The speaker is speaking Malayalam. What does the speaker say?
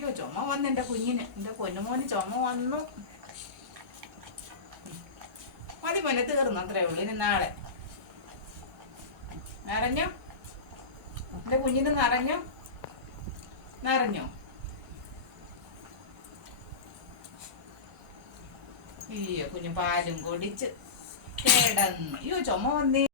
അയ്യോ ചുമ വന്നു എൻ്റെ കുഞ്ഞിന്, എൻ്റെ പൊന്നുമോന് ചുമ വന്നു. മതി പോലെ തീർന്നു, അത്രേ ഉള്ളൂ. ഇനി നാളെ നിറഞ്ഞോ എൻ്റെ കുഞ്ഞിന്? നിറഞ്ഞോ? അയ്യോ കുഞ്ഞ് പാലും കുടിച്ച് കിടന്നു. അയ്യോ ചുമ വന്നേ.